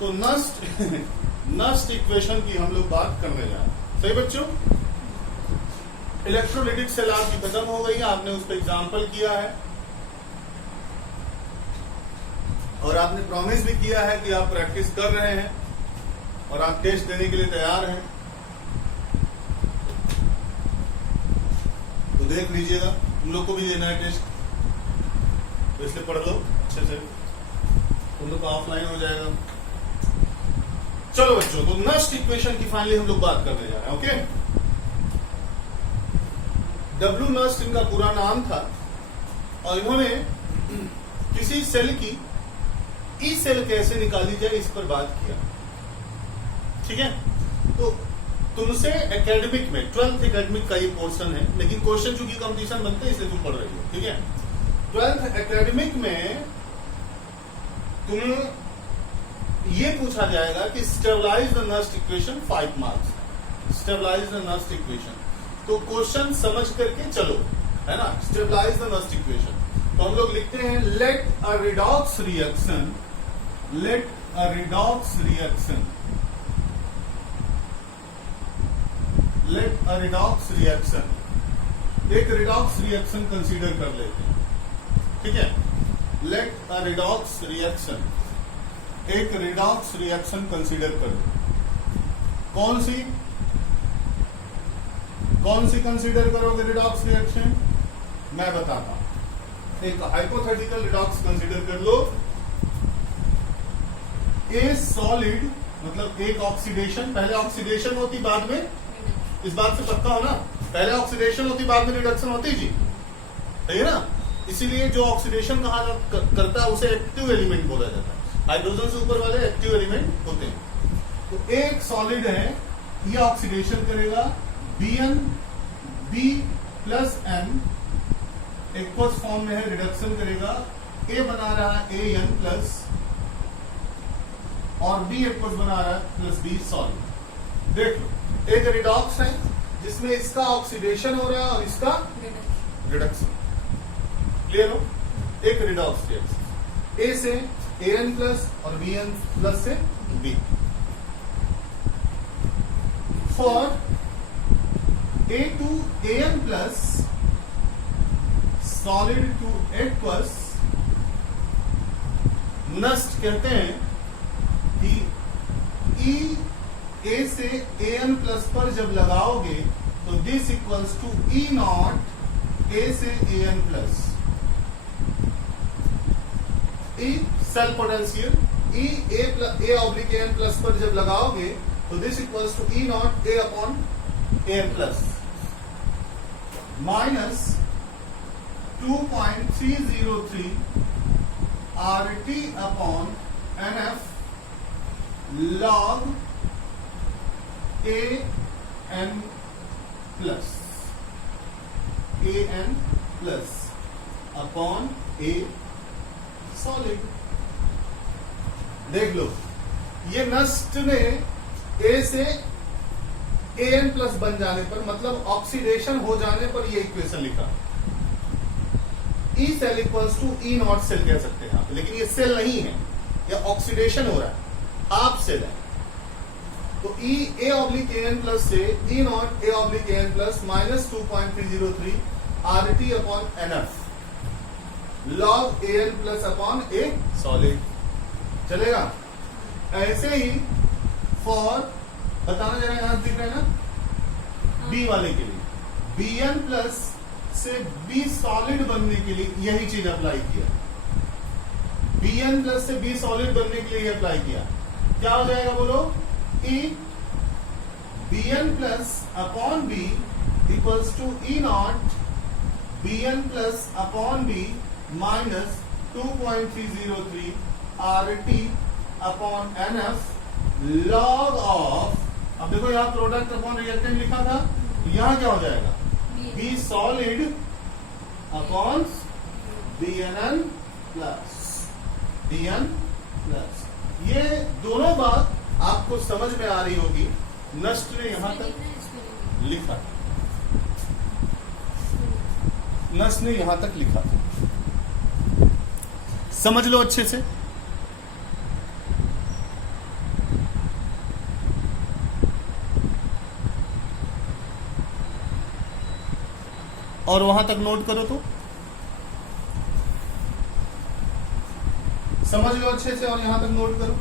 तो Nernst equation की हम लोग बात करने जा रहे हैं। सही बच्चों, इलेक्ट्रोलिटिक सेल आपकी खत्म हो गई है, आपने उस पर एग्जाम्पल किया है और आपने प्रॉमिस भी किया है कि आप प्रैक्टिस कर रहे हैं और आप टेस्ट देने के लिए तैयार हैं। तो देख लीजिएगा, तुम लोग को भी देना है टेस्ट, तो इसलिए पढ़ लो अच्छे से, तुम लोग का ऑफलाइन हो जाएगा। चलो बच्चों, तो नस्ट इक्वेशन की फाइनली हम लोग बात करने जा रहे हैं। ओके, डब्ल्यू नस्ट इनका पूरा नाम था और इन्होंने किसी सेल की ई सेल कैसे निकाली जाए इस पर बात किया। ठीक है, तो तुमसे एकेडमिक में 12th एकेडमिक का ये पोर्शन है, लेकिन क्वेश्चन चूंकि कंपटीशन बनते हैं इसलिए तुम पढ़ रही हो। ठीक है, 12th एकेडमिक में तुम्हें ये पूछा जाएगा कि stabilize the Nernst equation, 5 marks. Stabilize the Nernst equation, तो क्वेश्चन समझ करके चलो, है ना। स्टेबलाइज द नस्ट इक्वेशन, तो हम लोग लिखते हैं let a redox reaction, let a redox reaction, let a redox reaction, एक रिडॉक्स रिएक्शन कंसीडर कर लेते हैं। ठीक है, लेट अ रिडॉक्स रिएक्शन, एक रिडॉक्स रिएक्शन कंसीडर कर लो। कौन सी कंसीडर करोगे रिडॉक्स रिएक्शन, मैं बताता हूं। एक हाइपोथेटिकल रिडॉक्स कंसीडर कर लो। ए सॉलिड, मतलब एक ऑक्सीडेशन, पहले ऑक्सीडेशन होती बाद में, इस बात से पक्का हो ना, पहले ऑक्सीडेशन होती बाद में रिडक्शन होती जी, सही है ना। इसीलिए जो ऑक्सीडेशन कहा करता है उसे एक्टिव एलिमेंट बोला जाता है। हाइड्रोजन से ऊपर वाले एक्टिव एलिमेंट होते हैं। तो एक सॉलिड है, ये ऑक्सीडेशन करेगा, B plus N aqueous form में है, रिडक्शन करेगा, ए बना रहा है ए एन प्लस, और बी एक्वस बना रहा है प्लस बी सॉलिड। देख लो, एक रिडॉक्स है जिसमें इसका ऑक्सीडेशन हो रहा है और इसका रिडक्शन। क्लियर हो, एक रिडॉक्स रिएक्शन, ए से ए एन प्लस और बी एन प्लस से B. For A to A N plus solid to aqueous, Nernst कहते हैं कि ई ए से ए एन प्लस पर जब लगाओगे तो this equals to E naught A से A N plus, E cell potential, E A oblique A N plus पर जब लगाओगे तो this equals to E naught A upon A N plus minus 2.303 RT upon NF log A N plus upon A solid. देख लो, ये Nernst ने ए से A N plus बन जाने पर, मतलब ऑक्सीडेशन हो जाने पर ये इक्वेशन लिखा। E cell equals to E naught cell कह सकते हैं आप, लेकिन ये सेल नहीं है, ये ऑक्सीडेशन हो रहा है, हाफ सेल है। तो E A oblique A N plus से E naught A oblique A N plus minus 2.303 RT upon NF log A N plus upon A solid. चलेगा? ऐसे ही फॉर, बताना जरा, यहां दिख रहा है ना, बी वाले के लिए, बी एन प्लस से बी सॉलिड बनने के लिए यही चीज अप्लाई किया। बी एन प्लस से बी सॉलिड बनने के लिए अप्लाई किया। क्या हो जाएगा बोलो? E B N plus upon B equals to E naught B N plus upon B minus 2.303 RT upon NF log of, अब देखो यहाँ प्रोडक्ट अपॉन रिएक्टेंट लिखा था, यहाँ क्या हो जाएगा? B solid upon BnN plus Bn plus. ये दोनों बात आपको समझ में आ रही होगी। नस्ट ने यहां तक लिखा, नस्ट ने यहां तक लिखा, समझ लो अच्छे से। और वहां तक नोट करो तो समझ लो अच्छे से और यहां तक नोट करो।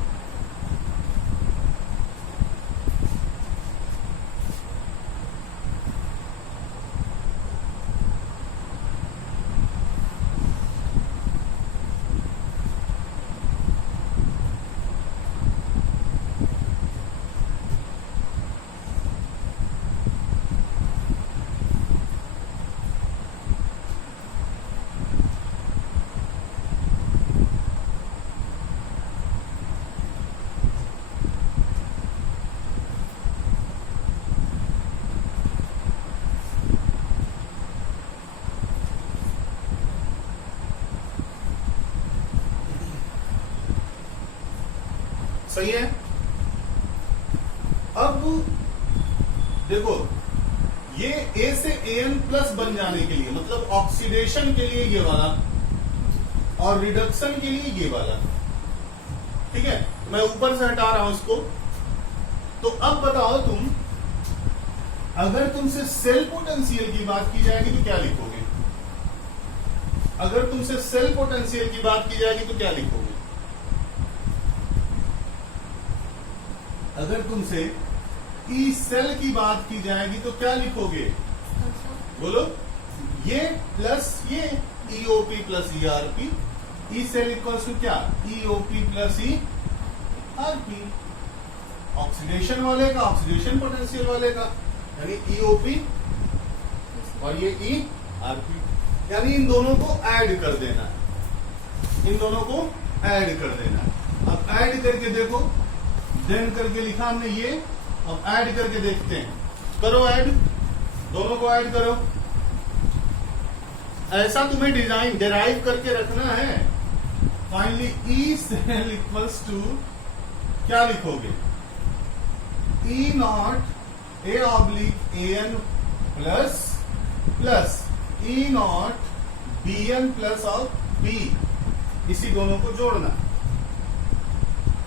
सही है। अब देखो ये ए से एन प्लस बन जाने के लिए मतलब ऑक्सीडेशन के लिए ये वाला और रिडक्शन के लिए ये वाला, ठीक है। मैं ऊपर से हटा रहा हूं इसको। तो अब बताओ तुम, अगर तुमसे सेल पोटेंशियल की बात की जाएगी तो क्या लिखोगे? अगर तुमसे सेल पोटेंशियल की बात की जाएगी तो क्या लिखोगे? अगर तुमसे ई सेल की बात की जाएगी तो क्या लिखोगे? बोलो। ये प्लस ये EOP plus ERP, E cell equals to क्या? EOP plus E RP. Oxidation वाले का ऑक्सीडेशन पोटेंशियल वाले का, यानी ईओपी और ये ई आरपी, यानी इन दोनों को ऐड कर देना है। इन दोनों को ऐड कर देना है। अब ऐड करके देखो, देन करके लिखा हमने ये, अब ऐड करके देखते हैं। करो ऐड, दोनों को ऐड करो। ऐसा तुम्हें डिजाइन डिराइव करके रखना है। Finally E cell equals to क्या लिखोगे? E naught A oblique A N plus E naught B N plus of B, इसी दोनों को जोड़ना।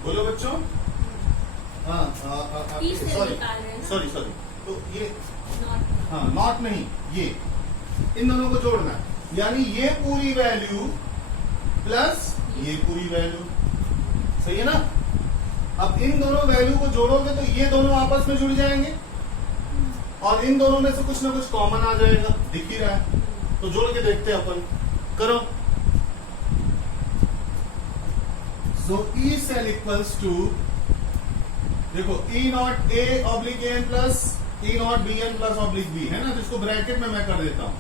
बोलो बच्चों। सॉरी तो ये हाँ नॉट नहीं, ये इन दोनों को जोड़ना है, यानी ये पूरी वैल्यू प्लस ये पूरी वैल्यू। सही है ना? अब इन दोनों वैल्यू को जोड़ोगे तो ये दोनों आपस में जुड़ जाएंगे और इन दोनों में से कुछ ना कुछ कॉमन आ जाएगा, दिख ही रहा है। तो जोड़ के देखते हैं अपन। करो। So E cell equals to, देखो E naught A oblique n plus E naught B N plus oblique B, है ना? तो इसको ब्रैकेट में मैं कर देता हूं।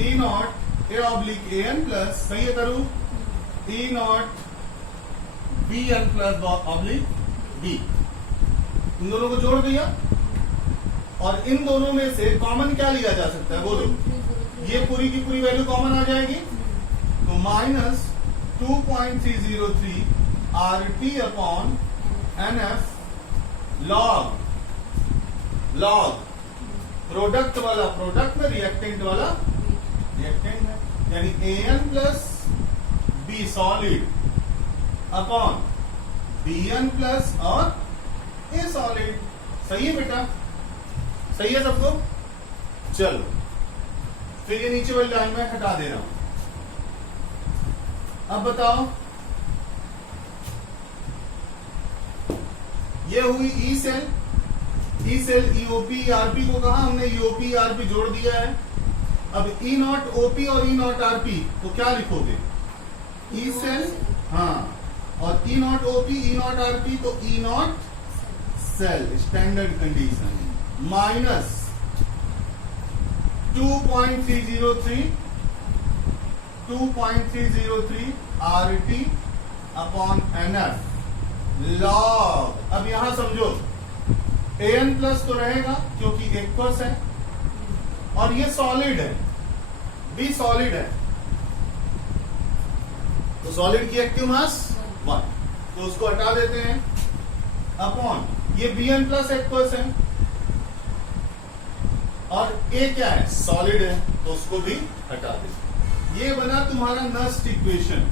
E naught A oblique A N plus, सही है करूं, E naught B N plus oblique B. इन दोनों को जोड़ दिया और इन दोनों में से कॉमन क्या लिया जा सकता है? बोलो। ये पूरी की पूरी वैल्यू कॉमन आ जाएगी, तो minus 2.303 RT upon NF log product वाला प्रोडक्ट में, रिएक्टेंट वाला रिएक्टेंट है, यानी AN plus B solid upon BN plus और A सॉलिड। सही है बेटा? सही है सबको? चलो फिर ये नीचे वाली लाइन में हटा दे रहा हूं। अब बताओ, ये हुई E cell. E cell EOP RP को कहा हमने, ईओपी आरपी जोड़ दिया है। अब ई नॉट ओपी और ई नॉट आरपी तो क्या लिखोगे? ई सेल, हाँ, और E naught OP E naught RP तो E naught cell standard condition minus 2.303 RT upon NF log. अब यहां समझो, AN प्लस तो रहेगा क्योंकि एक्वस है और ये सॉलिड है, B सॉलिड है, तो सॉलिड की एक्टिव मास 1, तो उसको हटा देते हैं। अपॉन ये Bn प्लस एक्वस है और A क्या है? सॉलिड है, तो उसको भी हटा देते। ये बना तुम्हारा नस्ट इक्वेशन।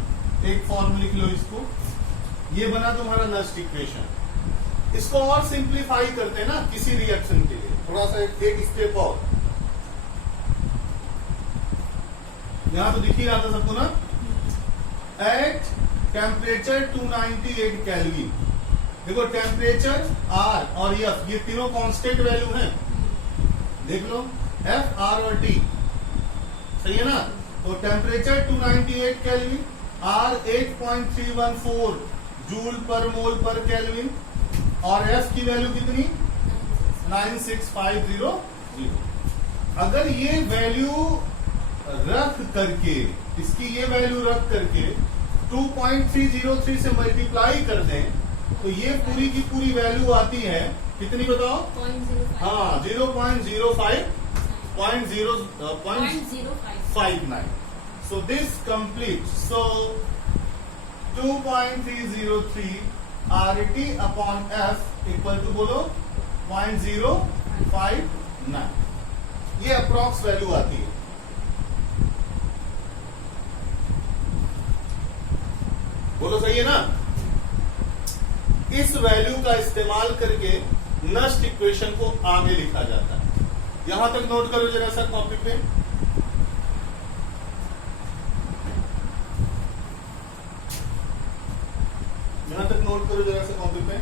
एक फॉर्मूला लिख लो इसको, ये बना तुम्हारा नस्ट इक्वेशन। इसको और सिंप्लीफाई करते हैं ना किसी रिएक्शन के लिए, थोड़ा सा एक स्टेप और। यहां तो दिख ही रहा था सबको ना। एट टेम्परेचर 298 केल्विन, देखो टेम्परेचर आर और एफ ये तीनों कांस्टेंट वैल्यू हैं, देख लो एफ आर और टी, सही है ना। तो टेम्परेचर 298 केल्विन, आर 8.314 जूल पर मोल पर केल्विन, और एफ की वैल्यू कितनी 96500। अगर ये वैल्यू रख करके, इसकी ये वैल्यू रख करके 2.303 से मल्टीप्लाई कर दें तो ये पूरी की पूरी वैल्यू आती है कितनी बताओ? 0.05। हाँ 0.0559। So this complete, so 2.303 RT upon F equal to बोलो 0.059, ये अप्रॉक्स वैल्यू आती है। बोलो सही है ना। इस वैल्यू का इस्तेमाल करके नस्ट इक्वेशन को आगे लिखा जाता है। यहां तक नोट करो जरा सा कॉपी पे। यहां तक नोट करो जरा सा कॉपी पे।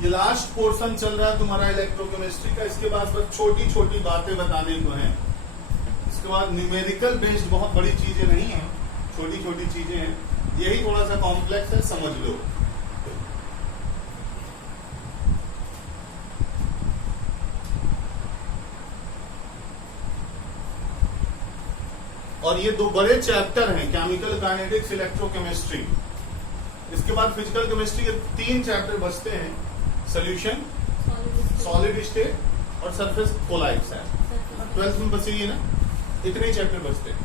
ये लास्ट पोर्शन चल रहा है तुम्हारा इलेक्ट्रोकेमिस्ट्री का। इसके बाद बस छोटी छोटी बातें बताने को हैं। इसके बाद न्यूमेरिकल बेस्ड बहुत बड़ी चीजें नहीं है, छोटी छोटी चीजें हैं। यही थोड़ा सा कॉम्प्लेक्स है, समझ लो। और ये दो बड़े चैप्टर हैं, केमिकल काइनेटिक्स, इलेक्ट्रोकेमिस्ट्री। इसके बाद फिजिकल केमिस्ट्री के 3 चैप्टर बचते हैं, सॉल्यूशन, सॉलिड स्टेट और सरफेस कोलाइड्स है। 12th में बची है ना, इतने चैप्टर बचते हैं।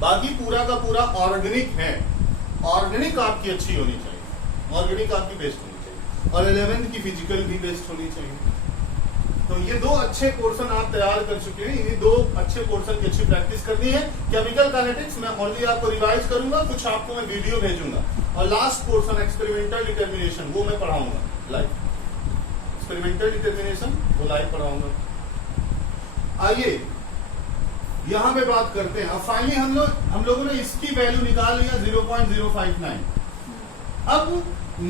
बाकी पूरा का पूरा ऑर्गेनिक है। ऑर्गेनिक आपकी अच्छी होनी चाहिए, ऑर्गेनिक आपकी बेस्ट होनी चाहिए, और 11th की फिजिकल भी बेस्ट होनी चाहिए। तो ये 2 अच्छे पोर्शन आप तैयार कर चुके हैं। इन्हीं 2 अच्छे पोर्शन की अच्छी प्रैक्टिस करनी है। केमिकल काइनेटिक्स मैं ऑलरेडी आपको रिवाइज करूंगा, कुछ आपको मैं वीडियो भेजूंगा। और लास्ट पोर्शन एक्सपेरिमेंटल डिटर्मिनेशन वो मैं पढ़ाऊंगा लाइव। एक्सपेरिमेंटल डिटर्मिनेशन वो लाइव पढ़ाऊंगा। आइए यहां पे बात करते हैं। अब फाइनली हम लोगों ने इसकी वैल्यू निकाल लिया 0.059। अब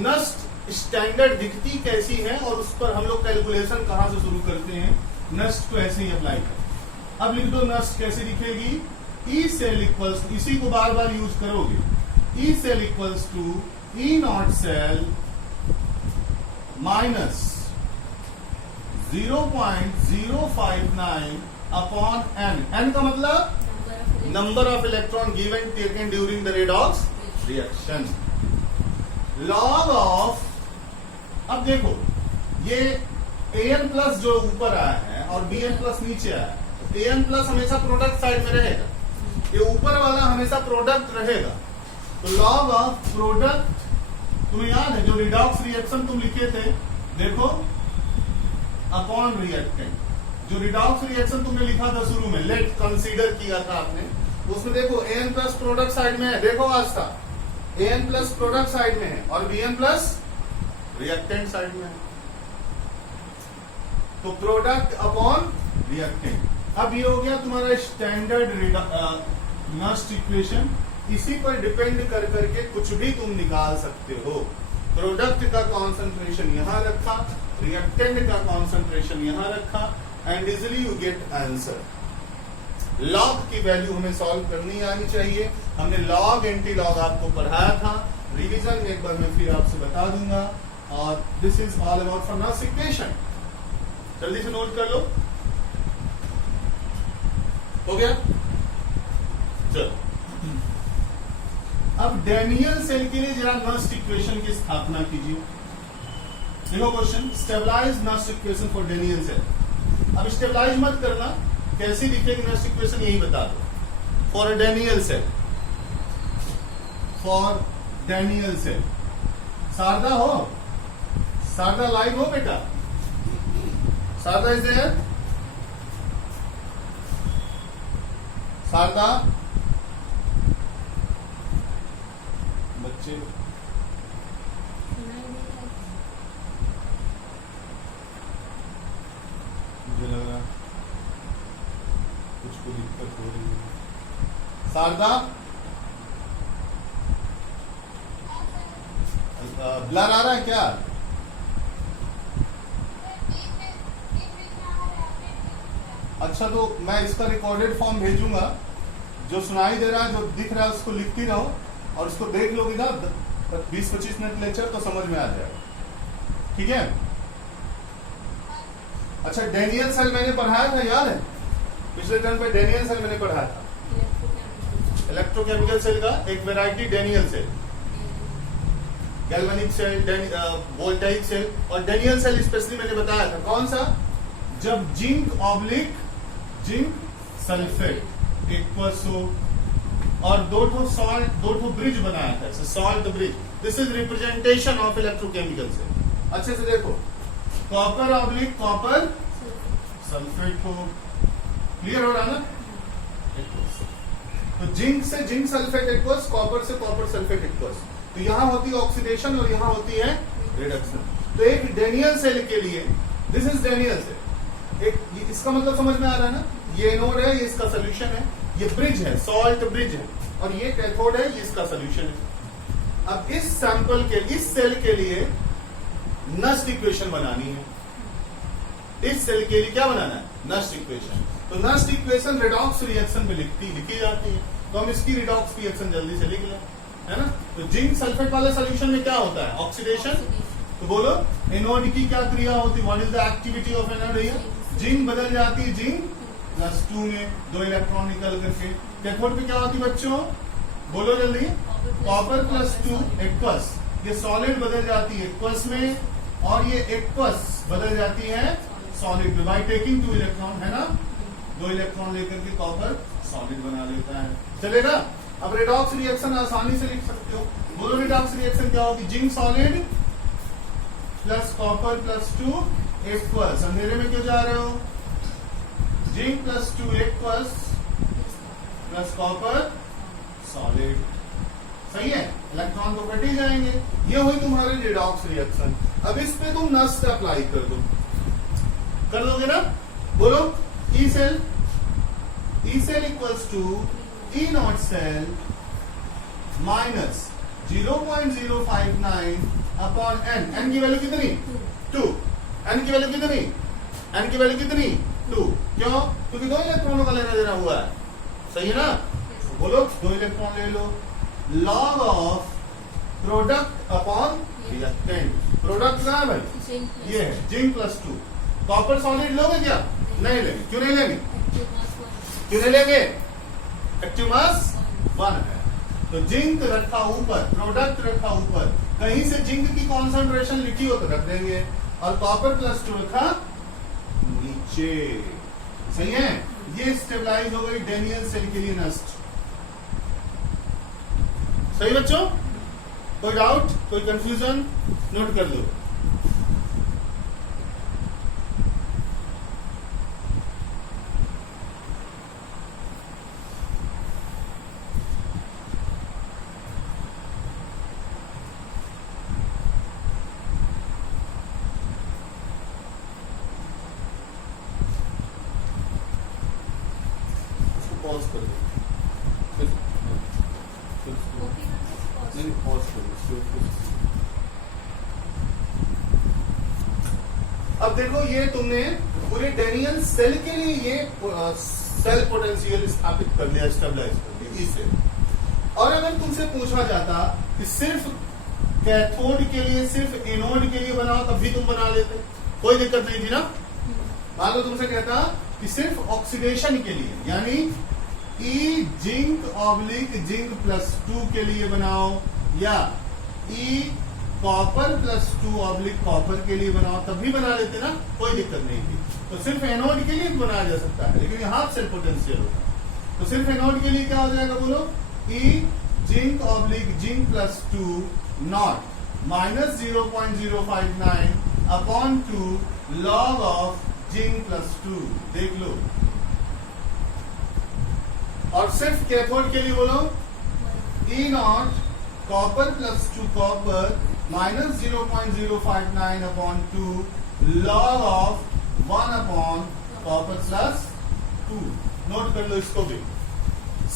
नस्ट स्टैंडर्ड दिखती कैसी है और उस पर हम लोग कैलकुलेशन कहां से शुरू करते हैं, नस्ट को ऐसे ही अप्लाई करें। अब लिख दो नस्ट कैसे दिखेगी, ई सेल इक्वल्स, इसी को बार बार यूज करोगे, E cell equals to E naught cell minus 0.059 upon n. N का मतलब number of electron given taken during the redox reaction. Log of, अब देखो ये An प्लस जो ऊपर आया है और Bn प्लस नीचे आया है, An प्लस हमेशा प्रोडक्ट साइड में रहेगा, ये ऊपर वाला हमेशा प्रोडक्ट रहेगा। तो लॉग ऑफ प्रोडक्ट, तुम्हें याद है जो रिडॉक्स रिएक्शन तुम लिखे थे, देखो अपॉन रिएक्टेंट। जो रिडॉक्स रिएक्शन तुमने लिखा था शुरू में, लेट कंसीडर किया था आपने, उसमें देखो An प्लस प्रोडक्ट साइड में है, देखो आज था An प्लस प्रोडक्ट साइड में है और Bn प्लस रिएक्टेंट साइड में है। तो प्रोडक्ट अपॉन रिएक्टेंट। अब ये हो गया तुम्हारा स्टैंडर्ड नस्ट इक्वेशन। इसी पर डिपेंड कर करके कुछ भी तुम निकाल सकते हो। प्रोडक्ट का कॉन्सेंट्रेशन यहां रखा, रिएक्टेंट का कॉन्सेंट्रेशन यहां रखा, and easily you get answer. Log की वैल्यू हमें सॉल्व करनी आनी चाहिए। हमने लॉग एंटी लॉग आपको पढ़ाया था, रिवीजन एक बार मैं फिर आपसे बता दूंगा। और this is all about for Nernst equation. जल्दी से नोट कर लो, हो गया। चलो अब डैनियल सेल के लिए जरा नस्ट इक्वेशन की स्थापना कीजिए। देखो question, stabilize Nernst equation for Daniell cell. अब स्टेबलाइज मत करना, कैसी दिखेगी नस्ट इक्वेशन यही बता दो। For Daniell cell, for Daniell cell. Sharda हो, शारदा लाइव हो बेटा? Sharda is there? शारदा बच्चे मुझे लग रहा कुछ को दिक्कत हो रही है। शारदा ब्लर आ रहा है क्या? अच्छा तो मैं इसका रिकॉर्डेड फॉर्म भेजूंगा, जो सुनाई दे रहा है जो दिख रहा है उसको लिखती रहो और उसको देख लोगी ना 20-25 मिनट लेक्चर तो समझ में आ जाएगा, ठीक है? अच्छा डैनियल सेल मैंने पढ़ाया था, याद है? पिछले टर्म पे डैनियल सेल मैंने पढ़ाया था, इलेक्ट्रोकेमिकल सेल का एक variety Daniell cell, galvanic cell, voltaic cell और डैनियल सेल स्पेशली मैंने बताया था। कौन सा? जब zinc oblique zinc sulphate equals हो और दो ठो ब्रिज बनाया था, salt bridge. This is representation of electrochemical cell. अच्छे से देखो, कॉपर ऑब्लिक कॉपर सल्फेट हो, क्लियर हो रहा ना? तो जिंक से जिंक सल्फेट इक्वल्स, कॉपर से कॉपर सल्फेट इक्वल्स। तो यहां होती है ऑक्सीडेशन और यहां होती है रिडक्शन। तो एक डैनियल सेल के लिए, दिस इज डैनियल सेल, एक इसका मतलब समझ में आ रहा है ना? ये एनोड है, ये इसका सोल्यूशन है, ये ब्रिज है, सॉल्ट ब्रिज है, और ये कैथोड है, ये इसका सोल्यूशन है। अब इस सैंपल के, इस सेल के लिए नस्ट इक्वेशन बनानी है। इस सेल के लिए क्या बनाना है? Nernst equation. तो नस्ट इक्वेशन रिडॉक्स रिएक्शन में लिखी जाती है, तो हम इसकी रिडॉक्स रिएक्शन जल्दी से लिख लें, है ना? तो जिंक सल्फेट वाले सोल्यूशन में क्या होता है? ऑक्सीडेशन। तो बोलो एनोड की क्या क्रिया होती है? What is the activity of anode here? Zinc बदल जाती है जिंक +2 में, 2 इलेक्ट्रॉन निकल करके। कैथोड पे क्या होती है बच्चों? बोलो जल्दी। कॉपर +2 एक्वस, ये सॉलिड बदल जाती है एक्वस में, और ये एक्वस बदल जाती है सॉलिड में बाय टेकिंग 2 इलेक्ट्रॉन, है ना? 2 इलेक्ट्रॉन लेकर के कॉपर सॉलिड बना लेता है। चलेगा? अब रिडॉक्स रिएक्शन आसानी से लिख सकते हो। बोलो रिडॉक्स रिएक्शन क्या होगी? Zinc solid plus copper +2 aqueous. अंधेरे में क्यों जा रहे हो? Zinc +2 aqueous plus copper solid, सही है? इलेक्ट्रॉन तो कट ही जाएंगे। ये हुई तुम्हारी रिडॉक्स रिएक्शन। अब इस पे तुम नस्ट अप्लाई कर दो, कर दोगे ना? बोलो E cell equals to E naught cell minus 0.059 upon n. N की वैल्यू कितनी? 2। एन की वैल्यू कितनी? एन की वैल्यू कितनी? 2। क्यों? क्योंकि 2 इलेक्ट्रॉनों का लेना देना हुआ है, सही है ना? तो बोलो 2 इलेक्ट्रॉन ले लो। Log of product upon reactant. Product क्या है भाई? ये है जिंक +2। कॉपर सॉलिड लोगे क्या? नहीं लेंगे। क्यों नहीं लेंगे? क्यों नहीं लेंगे? एक्टिव मास 1 है। तो जिंक रखा ऊपर, प्रोडक्ट रखा ऊपर, कहीं से जिंक की कॉन्सेंट्रेशन लिखी हो तो रख देंगे, और कॉपर +2 रखा नीचे, सही है? ये स्टेबलाइज हो गई डैनियल सेल के लिए नस्ट। सही बच्चों? कोई डाउट, कोई कंफ्यूजन? नोट कर लो। पॉज कर दो, पॉज कर दो। अब देखो ये तुमने पूरे डैनियल सेल के लिए ये सेल पोटेंशियल स्थापित कर दिया, स्टेबलाइज कर दिया इसे। और अगर तुमसे पूछा जाता कि सिर्फ कैथोड के लिए, सिर्फ एनोड के लिए बनाओ, तब भी तुम बना लेते, कोई दिक्कत नहीं थी ना? मान लो तुमसे कहता कि सिर्फ ऑक्सीडेशन के लिए, यानी ई जिंक ऑब्लिक जिंक +2 के लिए बनाओ, या ई कॉपर प्लस 2 ऑब्लिक कॉपर के लिए बनाओ, तब भी बना लेते ना, कोई दिक्कत नहीं थी। तो सिर्फ एनोड के लिए बनाया जा सकता है, लेकिन हाफ सेल पोटेंशियल होता है। तो सिर्फ एनोड के लिए क्या हो जाएगा बोलो, E zinc oblique zinc plus 2 naught minus 0.059 upon 2 log of zinc plus 2। देख लो। और सिर्फ कैथोड के लिए बोलो, E naught copper plus 2 copper minus 0.059 upon 2 log of 1 upon copper plus 2। Note कर लो इसको भी,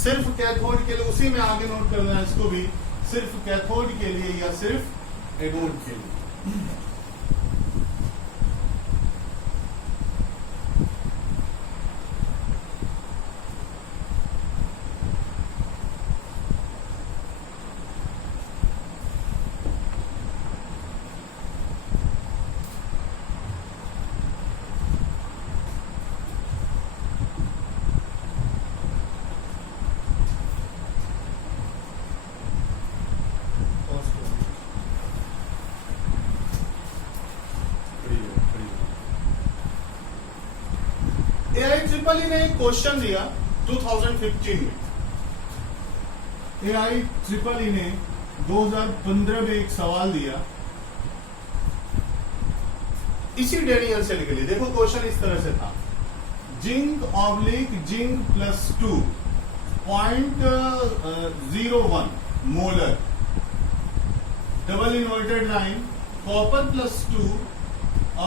सिर्फ कैथोड के लिए, उसी में आगे नोट करना है इसको भी, सिर्फ कैथोड के लिए या सिर्फ एनोड के लिए। AIEEE ने एक क्वेश्चन दिया 2015 में, AIEEE ने 2015 में एक सवाल दिया इसी डेनियल सेल के लिए। देखो क्वेश्चन इस तरह से था, zinc oblique zinc plus 2 0.01 molar, double inverted line, copper plus 2